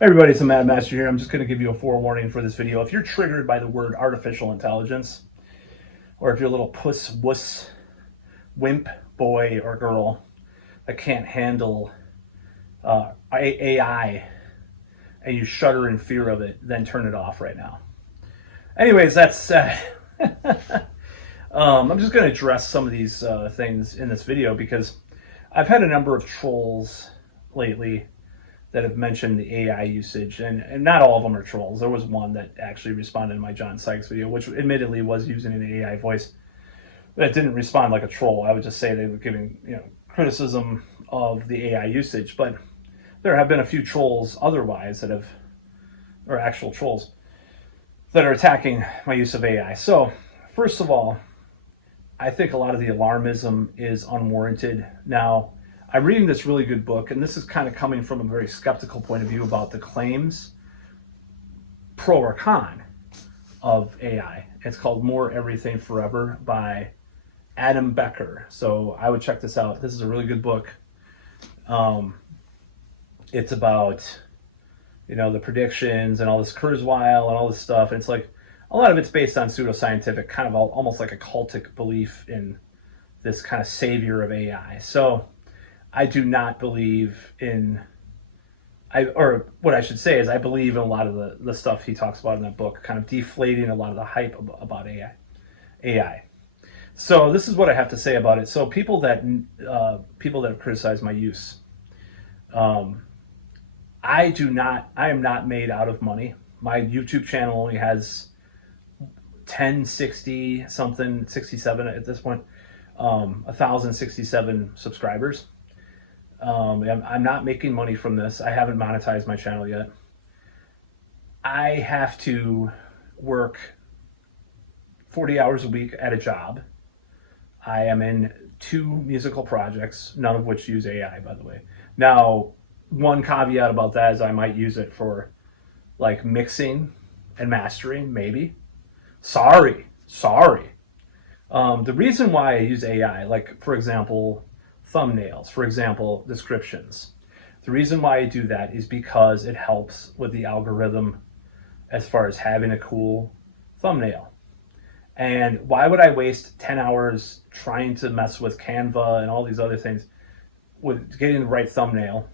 Everybody, it's a Mad Master here. I'm just going to give you a forewarning for this video. If you're triggered by the word artificial intelligence, or if you're a little puss wuss wimp boy or girl that can't handle AI and you shudder in fear of it, then turn it off right now. Anyways, that's said. I'm just going to address some of these things in this video because I've had a number of trolls lately that have mentioned the AI usage, and not all of them are trolls. There was one that actually responded to my John Sykes video, which admittedly was using an AI voice that didn't respond like a troll. I would just say they were giving criticism of the AI usage, but there have been a few trolls otherwise that have, or actual trolls, that are attacking my use of AI. So, first of all, I think a lot of the alarmism is unwarranted. Now, I'm reading this really good book, and this is kind of coming from a very skeptical point of view about the claims, pro or con, of AI. It's called More Everything Forever by Adam Becker. So I would check this out. This is a really good book. It's about, the predictions and all this Kurzweil and all this stuff. And it's like, a lot of it's based on pseudoscientific, kind of almost like a cultic belief in this kind of savior of AI. So I do not believe in, or what I should say is I believe in a lot of the stuff he talks about in that book, kind of deflating a lot of the hype about AI. So this is what I have to say about it. So people that have criticized my use, I am not made out of money. My YouTube channel only has 1060 something, 67 at this point, 1,067 subscribers. I'm not making money from this. I haven't monetized my channel yet. I have to work 40 hours a week at a job. I am in 2 musical projects, none of which use AI, by the way. Now, one caveat about that is I might use it for like mixing and mastering, maybe. Sorry. The reason why I use AI, like for example, thumbnails, for example, descriptions. The reason why I do that is because it helps with the algorithm as far as having a cool thumbnail. And why would I waste 10 hours trying to mess with Canva and all these other things with getting the right thumbnail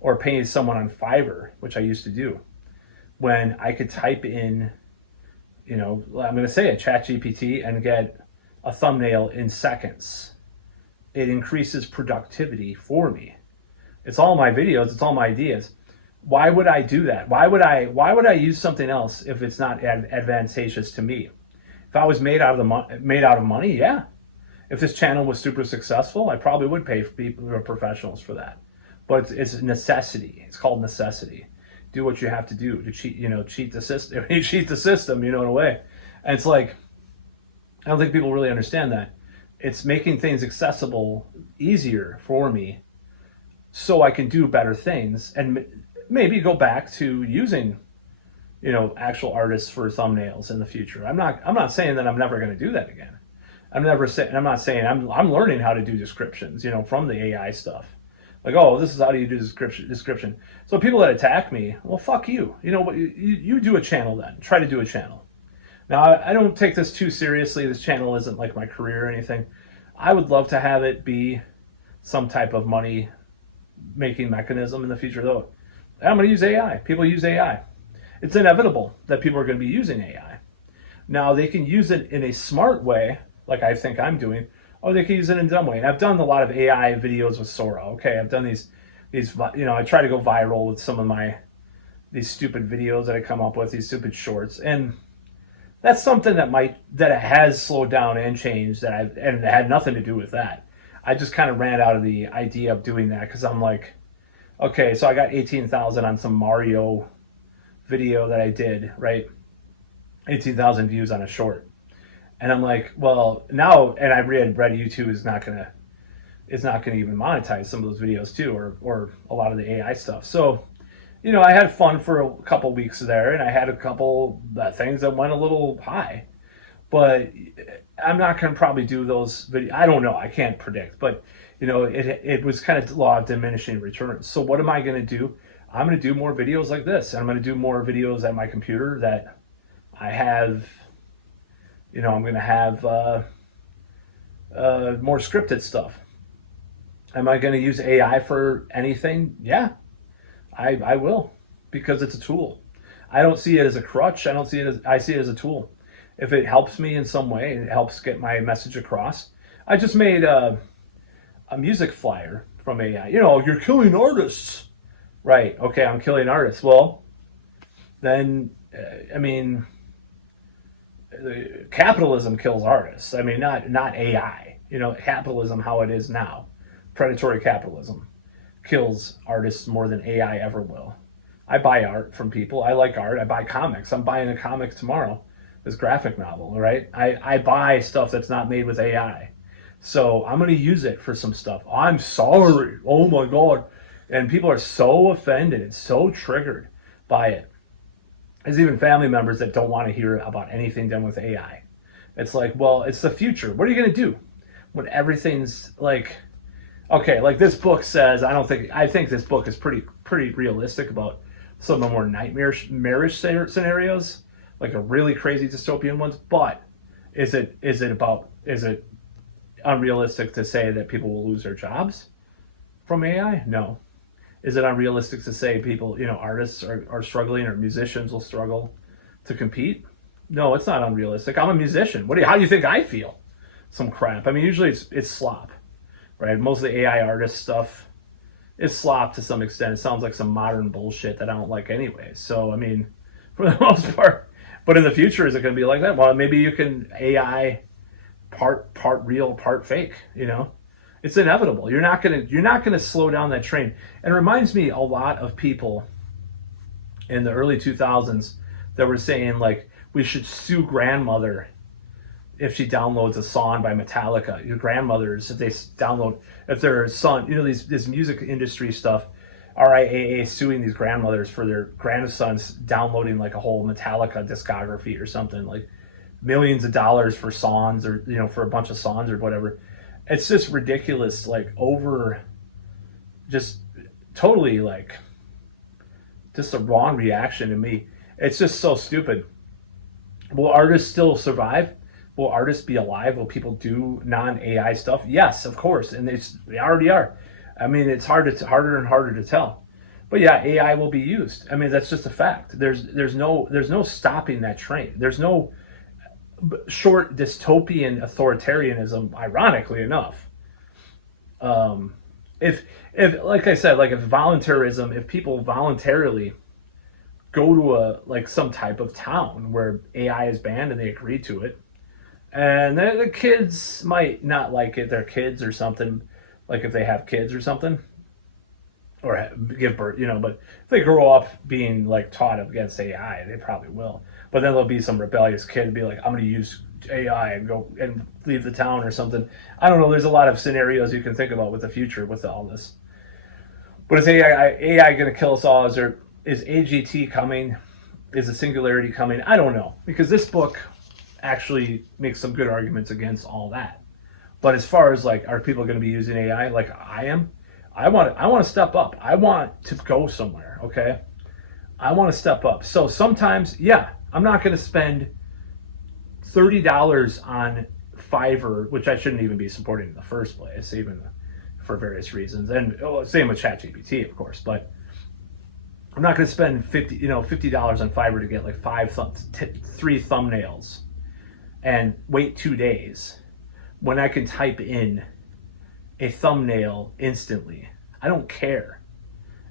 or paying someone on Fiverr, which I used to do, when I could type in, I'm going to say a ChatGPT and get a thumbnail in seconds. It increases productivity for me. It's all my videos, it's all my ideas. Why would I do that? Why would I use something else if it's not advantageous to me? If I was made out of money, yeah. If this channel was super successful, I probably would pay for people or professionals for that. But it's a necessity. It's called necessity. Do what you have to do to cheat the system. You cheat the system, in a way. And it's like, I don't think people really understand that. It's making things accessible easier for me so I can do better things and maybe go back to using, actual artists for thumbnails in the future. I'm not saying that I'm never going to do that again. I'm not saying I'm learning how to do descriptions, from the AI stuff. Like, oh, this is how you do description. So people that attack me, well, fuck you. You do a channel then. Try to do a channel. Now, I don't take this too seriously. This channel isn't like my career or anything. I would love to have it be some type of money making mechanism in the future, though. I'm going to use AI. People use AI. It's inevitable that people are going to be using AI. Now, they can use it in a smart way, like I think I'm doing, or they can use it in a dumb way. And I've done a lot of AI videos with Sora. Okay, I've done these, I try to go viral with some of these stupid videos that I come up with, these stupid shorts. And that's something that has slowed down and changed, and it had nothing to do with that. I just kind of ran out of the idea of doing that because I'm like, okay, so I got 18,000 on some Mario video that I did, right? 18,000 views on a short. And I'm like, well, now, and I read YouTube is not gonna even monetize some of those videos too, or a lot of the AI stuff. So, I had fun for a couple weeks there, and I had a couple things that went a little high. But I'm not gonna probably do those videos. I don't know. I can't predict, but it was kind of law of diminishing returns. So what am I gonna do? I'm going to do more videos like this, and I'm going to do more videos at my computer that I have, I'm going to have more scripted stuff. Am I going to use AI for anything? Yeah, I will, because it's a tool. I don't see it as a crutch. I see it as a tool. If it helps me in some way, it helps get my message across. I just made a music flyer from AI. You're killing artists. Right. Okay, I'm killing artists. Well, then, capitalism kills artists. Not AI. Capitalism, how it is now, predatory capitalism, kills artists more than AI ever will. I buy art from people. I like art. I buy comics. I'm buying a comic tomorrow, this graphic novel, right? I buy stuff that's not made with AI. So I'm going to use it for some stuff. I'm sorry. Oh my God. And people are so offended and so triggered by it. There's even family members that don't want to hear about anything done with AI. It's like, well, it's the future. What are you going to do when everything's like, okay, like this book says, I think this book is pretty realistic about some of the more nightmarish scenarios, like a really crazy dystopian ones. But is it unrealistic to say that people will lose their jobs from AI? No. Is it unrealistic to say people, artists are struggling, or musicians will struggle to compete? No, it's not unrealistic. I'm a musician. How do you think I feel? Some crap. Usually it's slop, right? Most of the AI artist stuff is slop to some extent. It sounds like some modern bullshit that I don't like anyway. So, for the most part. But in the future, is it going to be like that? Well, maybe you can AI part real, part fake, It's inevitable. You're not gonna slow down that train. And it reminds me a lot of people in the early 2000s that were saying, like, we should sue grandmother if she downloads a song by Metallica. Your grandmothers, if their son, this music industry stuff, RIAA suing these grandmothers for their grandsons downloading like a whole Metallica discography or something, like millions of dollars for songs, or for a bunch of songs or whatever. It's just ridiculous, just totally just a wrong reaction to me. It's just so stupid. Will artists still survive? Will artists be alive? Will people do non-AI stuff? Yes, of course, and they already are. It's harder and harder to tell. But yeah, AI will be used. That's just a fact. There's no stopping that train. There's no short dystopian authoritarianism, ironically enough. If like I said, like if people voluntarily go to some type of town where AI is banned and they agree to it, and the kids might not like it, their kids or something, like if they have kids or something, or give birth, but if they grow up being taught against AI, they probably will. But then there'll be some rebellious kid and be like, I'm going to use AI and go and leave the town or something. I don't know. There's a lot of scenarios you can think about with the future with all this. But is AI going to kill us all? Is AGT coming? Is the singularity coming? I don't know, because this book actually makes some good arguments against all that. But as far as are people going to be using AI like I am? I want to step up. I want to go somewhere. Okay, I want to step up. So sometimes, yeah, I'm not going to spend $30 on Fiverr, which I shouldn't even be supporting in the first place, even for various reasons. And same with ChatGPT, of course. But I'm not going to spend $50 on Fiverr to get 3 thumbnails and wait 2 days when I can type in a thumbnail instantly. I don't care.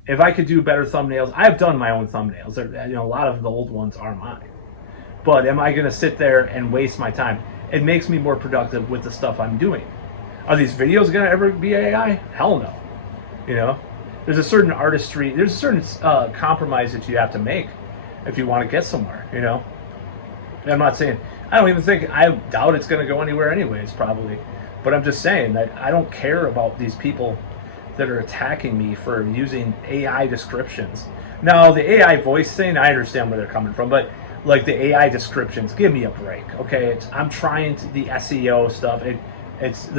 If I could do better thumbnails, I've done my own thumbnails. A lot of the old ones are mine. But am I going to sit there and waste my time? It makes me more productive with the stuff I'm doing. Are these videos going to ever be AI? Hell no. There's a certain artistry, there's a certain compromise that you have to make if you want to get somewhere, And I'm not saying, I doubt it's going to go anywhere anyways, probably. But I'm just saying that I don't care about these people that are attacking me for using AI descriptions. Now, the AI voice thing, I understand where they're coming from, but the AI descriptions, give me a break, okay? I'm trying the SEO stuff. It's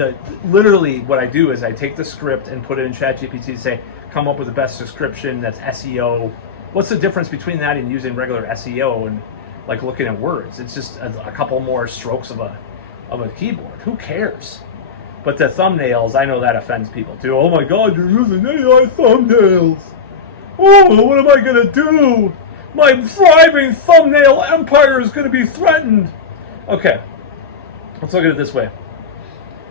literally what I do is I take the script and put it in ChatGPT to say, come up with the best description that's SEO. What's the difference between that and using regular SEO and like looking at words? It's just a couple more strokes of a keyboard. Who cares? But the thumbnails, I know that offends people too. Oh my God, you're using AI thumbnails. Oh, what am I gonna do? My thriving thumbnail empire is gonna be threatened. Okay, let's look at it this way.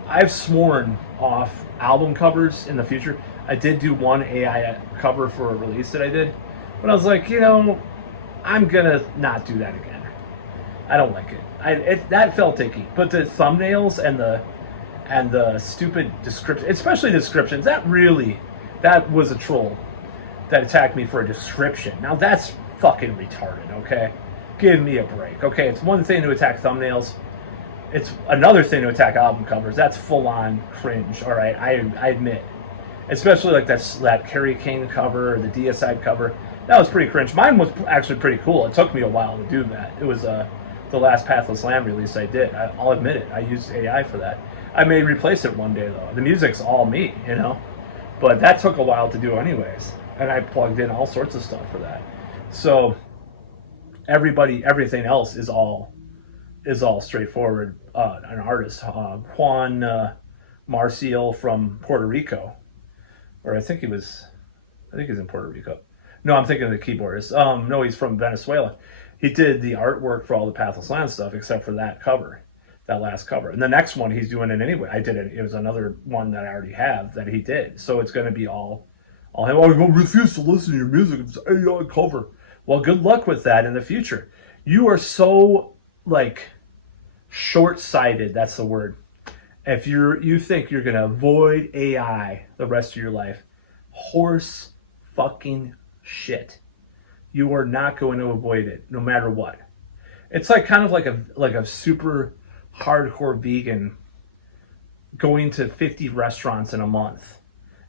I've sworn off album covers in the future. I did do one AI cover for a release that I did, but I was like, I'm gonna not do that again. I don't like it. That felt icky. But the thumbnails and the stupid description, especially descriptions, that was a troll that attacked me for a description. Now that's fucking retarded. Okay, give me a break. Okay, it's one thing to attack thumbnails. It's another thing to attack album covers. That's full on cringe. All right, I admit. Especially like that Kerry King cover or the DSI cover. That was pretty cringe. Mine was actually pretty cool. It took me a while to do that. It was the last Pathless Land release I did. I'll admit it. I used AI for that. I may replace it one day though. The music's all me, But that took a while to do anyways. And I plugged in all sorts of stuff for that. So everything else is all straightforward. An artist, Juan Marcial from Puerto Rico, or I think he's in Puerto Rico. No, I'm thinking of the keyboardist. No, he's from Venezuela. He did the artwork for all the Pathless Land stuff except for that last cover. And the next one he's doing it anyway. I did it. It was another one that I already have that he did. So it's going to be all him. Oh, I refuse to listen to your music. It's AI cover. Well, good luck with that in the future. You are so short-sighted. That's the word. If you think you're going to avoid AI the rest of your life, horse fucking shit. You are not going to avoid it no matter what. It's like a super hardcore vegan going to 50 restaurants in a month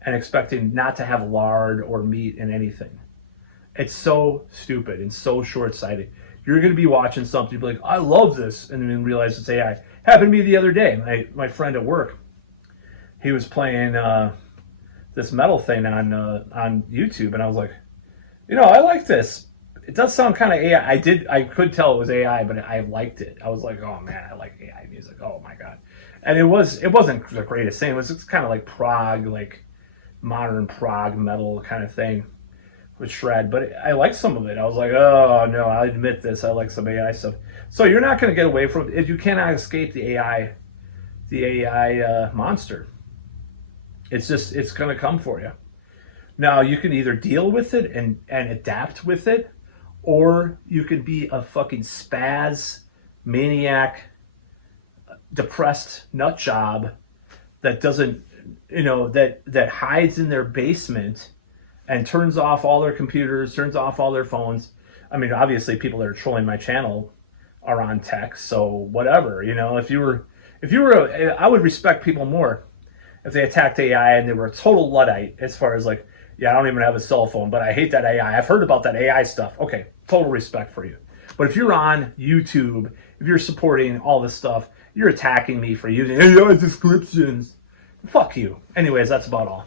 and expecting not to have lard or meat in anything. It's so stupid and so short-sighted. You're going to be watching something, you'll be like, I love this, and then realize it's AI. Happened to me the other day. My friend at work, he was playing this metal thing on YouTube, and I was like, I like this. It does sound kind of AI. I could tell it was AI, but I liked it. I was like, oh man, I like AI music. Oh my God. And it wasn't the greatest thing. It was just kind of like prog, like modern prog metal kind of thing with shred. But I liked some of it. I was like, oh no, I'll admit this. I like some AI stuff. So you're not going to get away from it. You cannot escape the AI monster. It's going to come for you. Now you can either deal with it and adapt with it, or you could be a fucking spaz, maniac, depressed nut job that doesn't, that hides in their basement and turns off all their computers, turns off all their phones. I mean, obviously people that are trolling my channel are on tech, so whatever, if you were, I would respect people more if they attacked AI and they were a total Luddite as far as like, yeah, I don't even have a cell phone, but I hate that AI. I've heard about that AI stuff. Okay, total respect for you. But if you're on YouTube, if you're supporting all this stuff, you're attacking me for using AI descriptions. Fuck you. Anyways, that's about all.